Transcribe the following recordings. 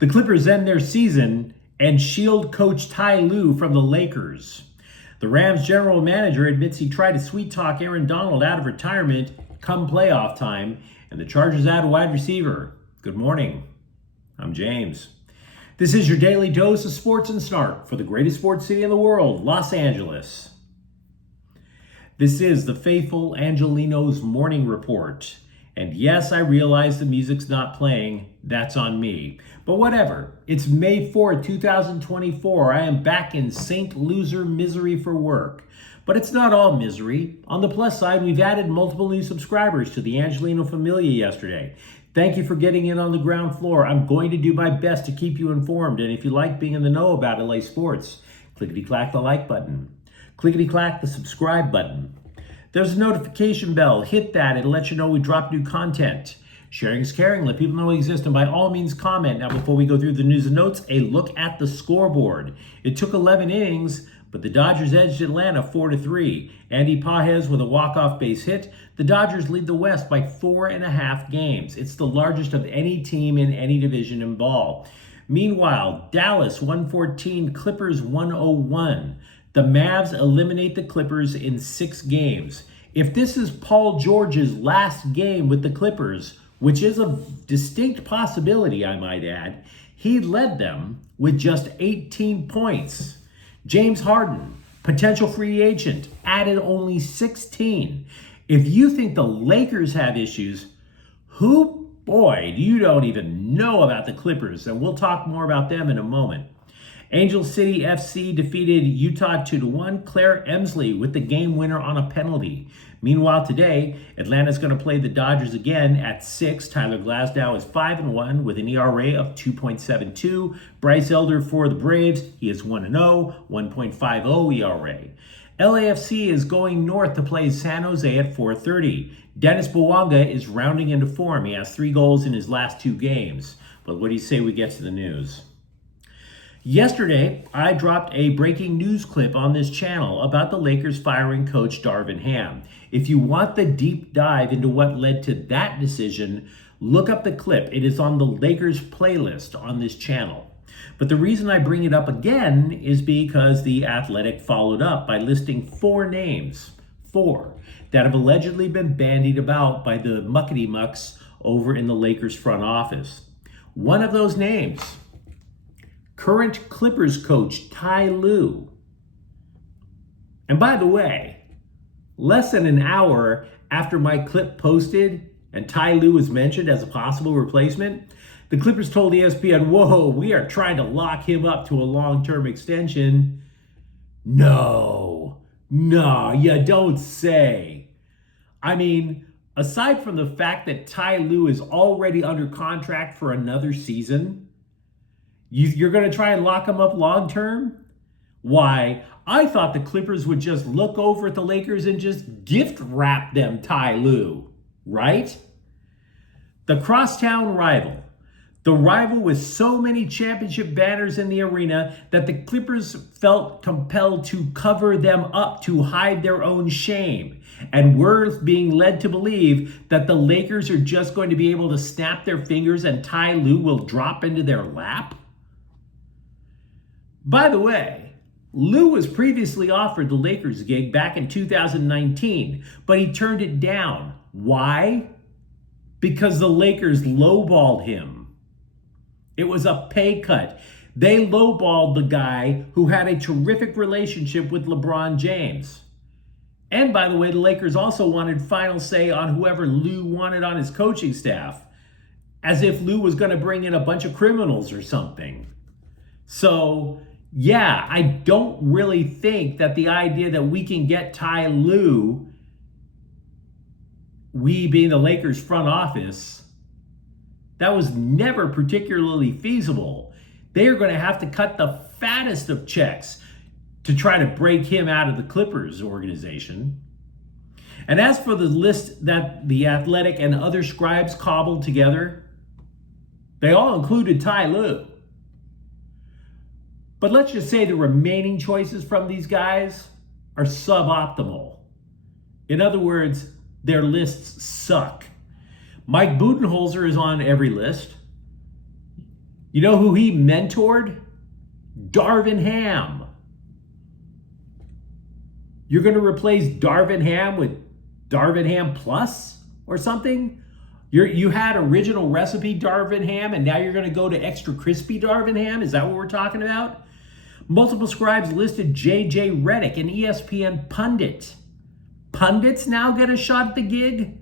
The Clippers end their season and shield coach Ty Lue from the Lakers. The Rams general manager admits he tried to sweet talk Aaron Donald out of retirement come playoff time, and the Chargers add a wide receiver. Good morning. I'm James. This is your daily dose of sports and snark for the greatest sports city in the world, Los Angeles. This is the faithful Angelenos morning report. And yes, I realize the music's not playing. That's on me. But whatever. It's May 4th, 2024. I am back in St. Loser misery for work. But it's not all misery. On the plus side, we've added multiple new subscribers to the Angeleno Familia yesterday. Thank you for getting in on the ground floor. I'm going to do my best to keep you informed. And if you like being in the know about LA sports, clickety-clack the like button. Clickety-clack the subscribe button. There's a notification bell. Hit that. It'll let you know we drop new content. Sharing is caring. Let people know we exist. And by all means, comment. Now, before we go through the news and notes, a look at the scoreboard. It took 11 innings, but the Dodgers edged Atlanta 4-3. Andy Pages with a walk-off base hit. The Dodgers lead the West by 4.5 games. It's the largest of any team in any division in ball. Meanwhile, Dallas 114, Clippers 101. The Mavs eliminate the Clippers in 6 games. If this is Paul George's last game with the Clippers, which is a distinct possibility, I might add, he led them with just 18 points. James Harden, potential free agent, added only 16. If you think the Lakers have issues, you don't even know about the Clippers, and we'll talk more about them in a moment. Angel City FC defeated Utah 2-1. Claire Emsley with the game winner on a penalty. Meanwhile, today, Atlanta's going to play the Dodgers again at 6. Tyler Glasnow is 5-1 with an ERA of 2.72. Bryce Elder for the Braves, he is 1-0, 1.50 ERA. LAFC is going north to play San Jose at 4:30. Dennis Bouanga is rounding into form. He has 3 goals in his last 2 games. But what do you say we get to the news? Yesterday, I dropped a breaking news clip on this channel about the Lakers firing coach Darvin Ham. If you want the deep dive into what led to that decision, look up the clip. It is on the Lakers playlist on this channel. But the reason I bring it up again is because The Athletic followed up by listing 4 names, 4, that have allegedly been bandied about by the muckety-mucks over in the Lakers front office. One of those names, current Clippers coach Ty Lue. And by the way, less than an hour after my clip posted and Ty Lue was mentioned as a possible replacement, the Clippers told ESPN, whoa, we are trying to lock him up to a long-term extension. No, you don't say. I mean, aside from the fact that Ty Lue is already under contract for another season, you're going to try and lock him up long term? Why, I thought the Clippers would just look over at the Lakers and just gift wrap them Ty Lue, right? The crosstown rival. The rival with so many championship banners in the arena that the Clippers felt compelled to cover them up to hide their own shame. And we're being led to believe that the Lakers are just going to be able to snap their fingers and Ty Lue will drop into their lap? By the way, Lue was previously offered the Lakers gig back in 2019, but he turned it down. Why? Because the Lakers lowballed him. It was a pay cut. They lowballed the guy who had a terrific relationship with LeBron James. And by the way, the Lakers also wanted final say on whoever Lue wanted on his coaching staff, as if Lue was going to bring in a bunch of criminals or something. So, yeah, I don't really think that the idea that we can get Ty Lue, we being the Lakers front office, that was never particularly feasible. They are going to have to cut the fattest of checks to try to break him out of the Clippers organization. And as for the list that The Athletic and other scribes cobbled together, they all included Ty Lue. But let's just say the remaining choices from these guys are suboptimal. In other words, their lists suck. Mike Budenholzer is on every list. You know who he mentored? Darvin Ham. You're going to replace Darvin Ham with Darvin Ham Plus or something? You had original recipe Darvin Ham, and now you're going to go to extra crispy Darvin Ham? Is that what we're talking about? Multiple scribes listed J.J. Redick, an ESPN pundit. Pundits now get a shot at the gig?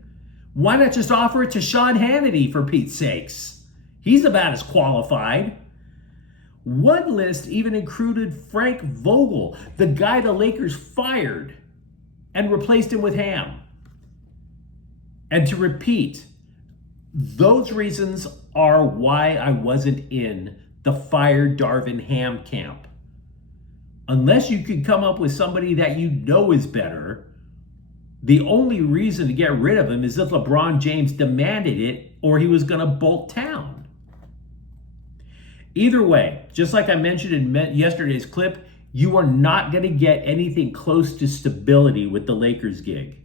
Why not just offer it to Sean Hannity, for Pete's sakes? He's about as qualified. One list even included Frank Vogel, the guy the Lakers fired, and replaced him with Ham. And to repeat, those reasons are why I wasn't in the fired Darvin Ham camp. Unless you could come up with somebody that you know is better, the only reason to get rid of him is if LeBron James demanded it or he was going to bolt town. Either way, just like I mentioned in yesterday's clip, you are not going to get anything close to stability with the Lakers gig.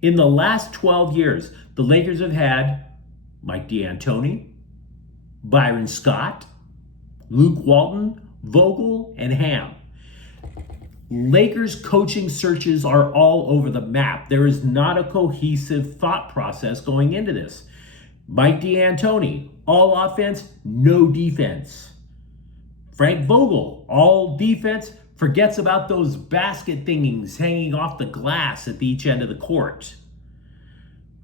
In the last 12 years, the Lakers have had Mike D'Antoni, Byron Scott, Luke Walton, Vogel, and Ham. Lakers coaching searches are all over the map. There is not a cohesive thought process going into this. Mike D'Antoni, all offense, no defense. Frank Vogel, all defense, forgets about those basket thingings hanging off the glass at each end of the court.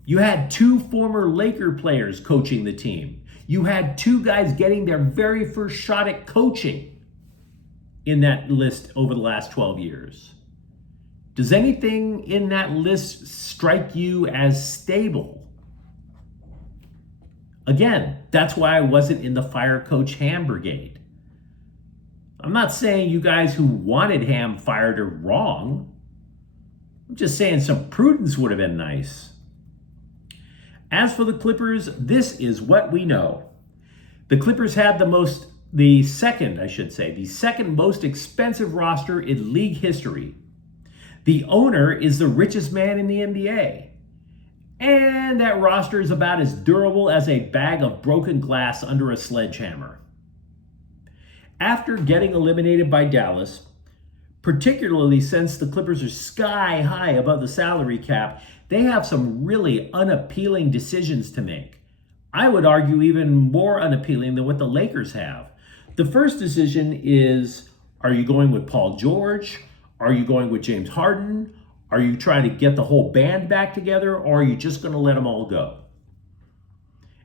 You had two former Laker players coaching the team. You had two guys getting their very first shot at coaching in that list over the last 12 years. Does anything in that list strike you as stable? Again, that's why I wasn't in the fire Coach Ham brigade. I'm not saying you guys who wanted Ham fired are wrong. I'm just saying some prudence would have been nice. As for the Clippers, this is what we know. The Clippers had the second most expensive roster in league history. The owner is the richest man in the NBA. And that roster is about as durable as a bag of broken glass under a sledgehammer. After getting eliminated by Dallas, particularly since the Clippers are sky high above the salary cap, they have some really unappealing decisions to make. I would argue even more unappealing than what the Lakers have. The first decision is, are you going with Paul George? Are you going with James Harden? Are you trying to get the whole band back together, or are you just going to let them all go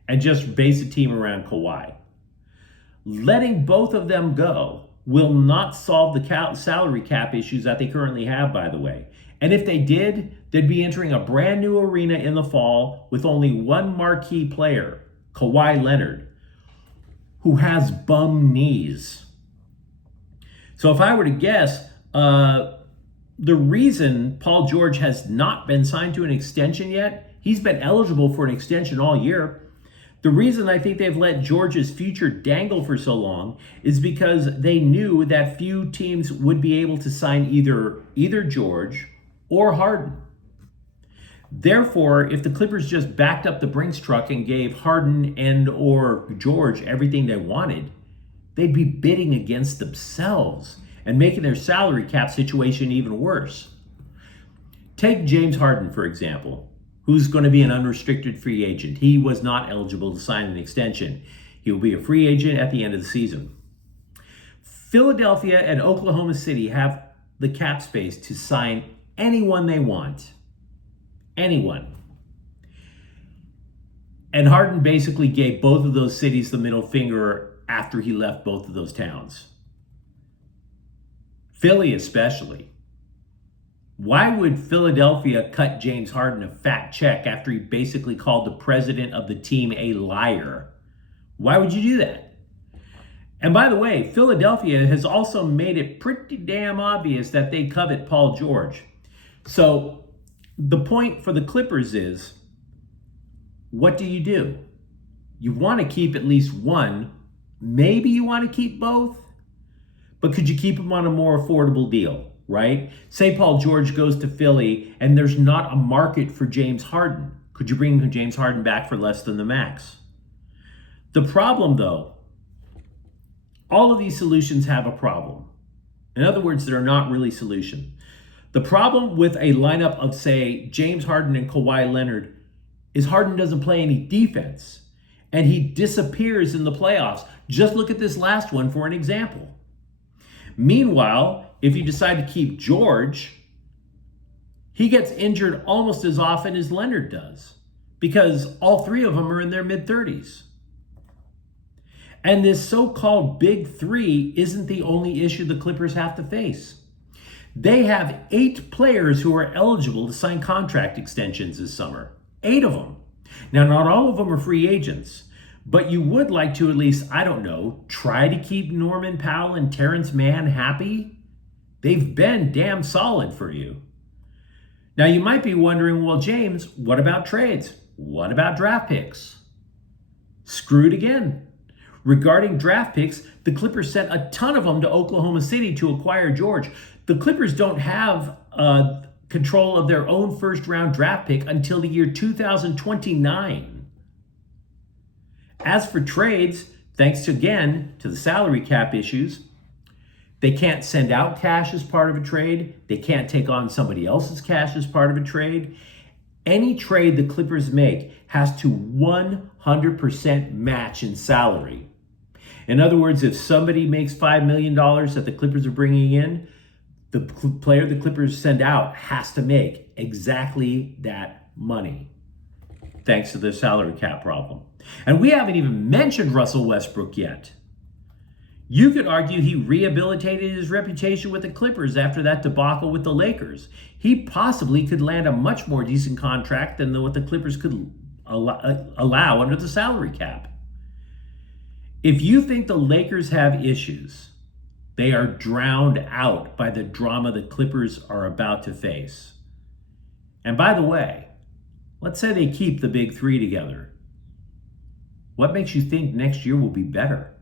and just base a team around Kawhi? Letting both of them go will not solve the salary cap issues that they currently have, by the way. And if they did, they'd be entering a brand new arena in the fall with only one marquee player, Kawhi Leonard, who has bum knees. So if I were to guess, the reason Paul George has not been signed to an extension yet, he's been eligible for an extension all year. The reason I think they've let George's future dangle for so long is because they knew that few teams would be able to sign either George or Harden. Therefore, if the Clippers just backed up the Brinks truck and gave Harden and or George everything they wanted, they'd be bidding against themselves and making their salary cap situation even worse. Take James Harden, for example, who's going to be an unrestricted free agent. He was not eligible to sign an extension. He will be a free agent at the end of the season. Philadelphia and Oklahoma City have the cap space to sign anyone they want. Anyone. And Harden basically gave both of those cities the middle finger after he left both of those towns. Philly especially. Why would Philadelphia cut James Harden a fat check after he basically called the president of the team a liar? Why would you do that? And by the way, Philadelphia has also made it pretty damn obvious that they covet Paul George. So the point for the Clippers is, what do? You want to keep at least one. Maybe you want to keep both. But could you keep them on a more affordable deal, right? Say Paul George goes to Philly and there's not a market for James Harden. Could you bring James Harden back for less than the max? The problem, though, All of these solutions have a problem. In other words, they're not really solution. The problem with a lineup of, say, James Harden and Kawhi Leonard is Harden doesn't play any defense, and he disappears in the playoffs. Just look at this last one for an example. Meanwhile, if you decide to keep George, he gets injured almost as often as Leonard does because all three of them are in their mid-30s. And this so-called big three isn't the only issue the Clippers have to face. They have 8 players who are eligible to sign contract extensions this summer. 8 of them. Now, not all of them are free agents, but you would like to at least, I don't know, try to keep Norman Powell and Terrence Mann happy. They've been damn solid for you. Now, you might be wondering, well, James, what about trades? What about draft picks? Screwed again. Regarding draft picks, the Clippers sent a ton of them to Oklahoma City to acquire George. The Clippers don't have control of their own first-round draft pick until the year 2029. As for trades, thanks again to the salary cap issues, they can't send out cash as part of a trade. They can't take on somebody else's cash as part of a trade. Any trade the Clippers make has to 100% match in salary. In other words, if somebody makes $5 million that the Clippers are bringing in, the player the Clippers send out has to make exactly that money, thanks to the salary cap problem. And we haven't even mentioned Russell Westbrook yet. You could argue he rehabilitated his reputation with the Clippers after that debacle with the Lakers. He possibly could land a much more decent contract than what the Clippers could allow under the salary cap. If you think the Lakers have issues, they are drowned out by the drama the Clippers are about to face. And by the way, let's say they keep the big three together. What makes you think next year will be better?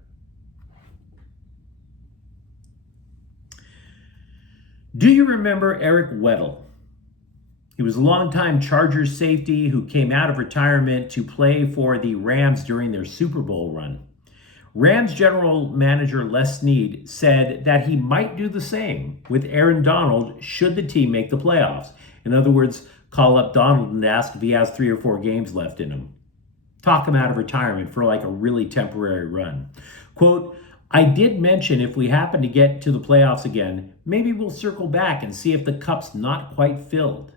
Do you remember Eric Weddle? He was a longtime Chargers safety who came out of retirement to play for the Rams during their Super Bowl run. Rams general manager Les Snead said that he might do the same with Aaron Donald should the team make the playoffs. In other words, call up Donald and ask if he has 3 or 4 games left in him. Talk him out of retirement for like a really temporary run. Quote, I did mention if we happen to get to the playoffs again, maybe we'll circle back and see if the cup's not quite filled.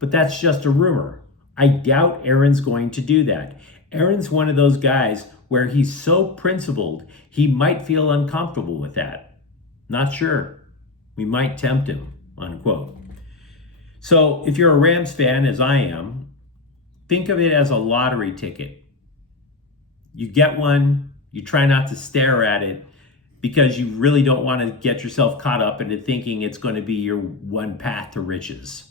But that's just a rumor. I doubt Aaron's going to do that. Aaron's one of those guys where he's so principled, he might feel uncomfortable with that. Not sure. We might tempt him, unquote. So if you're a Rams fan, as I am, think of it as a lottery ticket. You get one, you try not to stare at it because you really don't want to get yourself caught up into thinking it's going to be your one path to riches.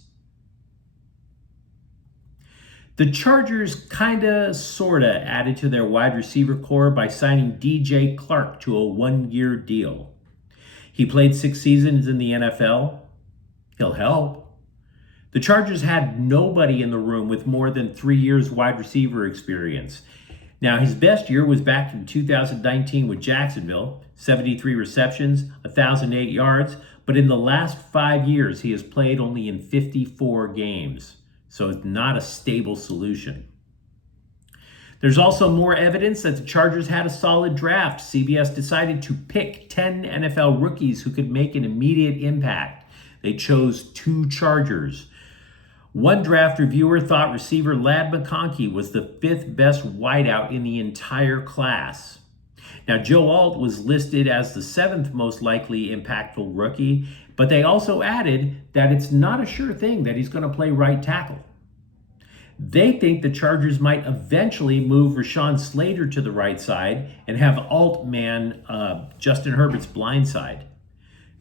The Chargers kinda, sorta added to their wide receiver core by signing DJ Clark to a 1-year deal. He played 6 seasons in the NFL. He'll help. The Chargers had nobody in the room with more than 3 years wide receiver experience. Now, his best year was back in 2019 with Jacksonville, 73 receptions, 1,008 yards, but in the last 5 years, he has played only in 54 games. So it's not a stable solution. There's also more evidence that the Chargers had a solid draft. CBS decided to pick 10 NFL rookies who could make an immediate impact. They chose 2 Chargers. One draft reviewer thought receiver Ladd McConkey was the 5th best wideout in the entire class. Now, Joe Alt was listed as the 7th most likely impactful rookie, but they also added that it's not a sure thing that he's going to play right tackle. They think the Chargers might eventually move Rashawn Slater to the right side and have Alt man Justin Herbert's blind side.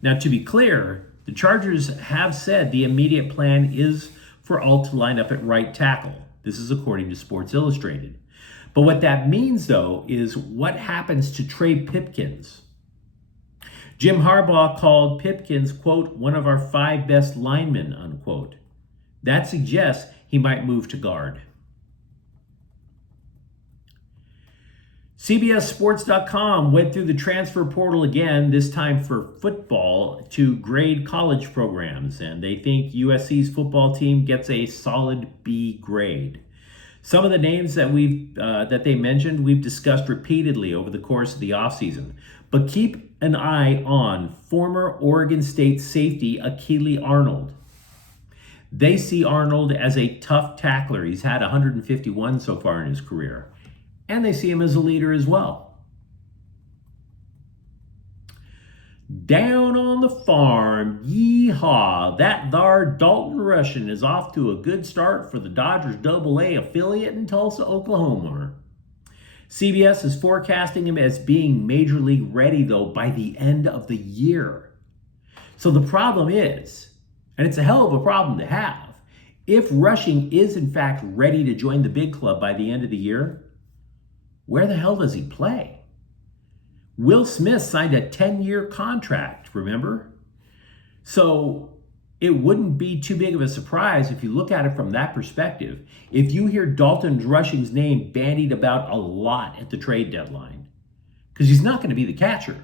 Now, to be clear, the Chargers have said the immediate plan is for Alt to line up at right tackle. This is according to Sports Illustrated. But what that means, though, is what happens to Trey Pipkins? Jim Harbaugh called Pipkins, quote, one of our 5 best linemen, unquote. That suggests he might move to guard. CBSSports.com went through the transfer portal again, this time for football, to grade college programs, and they think USC's football team gets a solid B grade. Some of the names that they mentioned, we've discussed repeatedly over the course of the offseason. But keep an eye on former Oregon State safety Akili Arnold. They see Arnold as a tough tackler. He's had 151 so far in his career. And they see him as a leader as well. Down on the farm, yeehaw, that thar Dalton Rushing is off to a good start for the Dodgers AA affiliate in Tulsa, Oklahoma. CBS is forecasting him as being major league ready, though, by the end of the year. So the problem is, and it's a hell of a problem to have, if Rushing is in fact ready to join the big club by the end of the year, where the hell does he play? Will Smith signed a 10-year contract, remember? So it wouldn't be too big of a surprise if you look at it from that perspective, if you hear Dalton Rushing's name bandied about a lot at the trade deadline, because he's not going to be the catcher.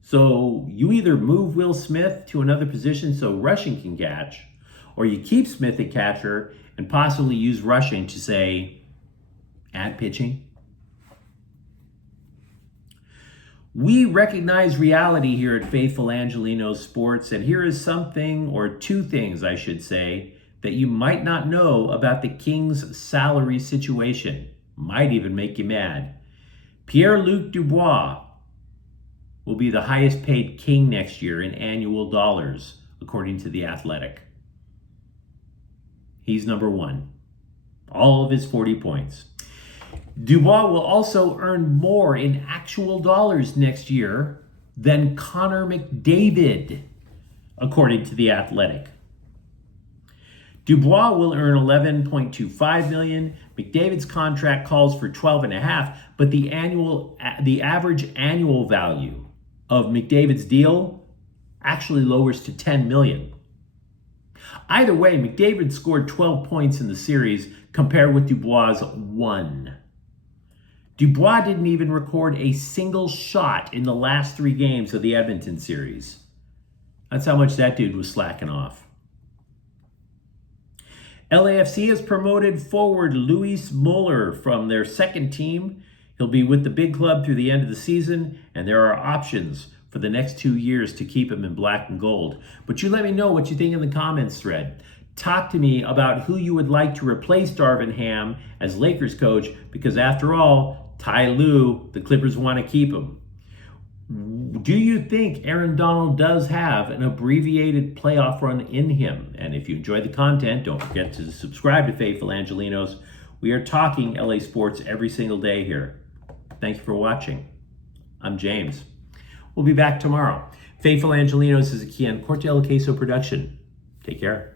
So you either move Will Smith to another position so Rushing can catch, or you keep Smith at catcher and possibly use Rushing to, say, add pitching. We recognize reality here at Faithful Angelenos Sports, and here is something, or two things I should say, that you might not know about the Kings' salary situation. Might even make you mad. Pierre-Luc Dubois will be the highest paid King next year in annual dollars, according to The Athletic. He's number one. All of his 40 points. Dubois will also earn more in actual dollars next year than Connor McDavid, according to The Athletic. Dubois will earn $11.25 million. McDavid's contract calls for $12.5, but the average annual value of McDavid's deal actually lowers to $10 million. Either way, McDavid scored 12 points in the series compared with Dubois' 1. Dubois didn't even record a single shot in the last 3 games of the Edmonton series. That's how much that dude was slacking off. LAFC has promoted forward Luis Muller from their second team. He'll be with the big club through the end of the season, and there are options for the next 2 years to keep him in black and gold. But you let me know what you think in the comments thread. Talk to me about who you would like to replace Darvin Ham as Lakers coach, because after all, Ty Lue, the Clippers want to keep him. Do you think Aaron Donald does have an abbreviated playoff run in him? And if you enjoyed the content, don't forget to subscribe to Faithful Angelenos. We are talking LA sports every single day here. Thank you for watching. I'm James. We'll be back tomorrow. Faithful Angelenos is a Kian Cortez Queso production. Take care.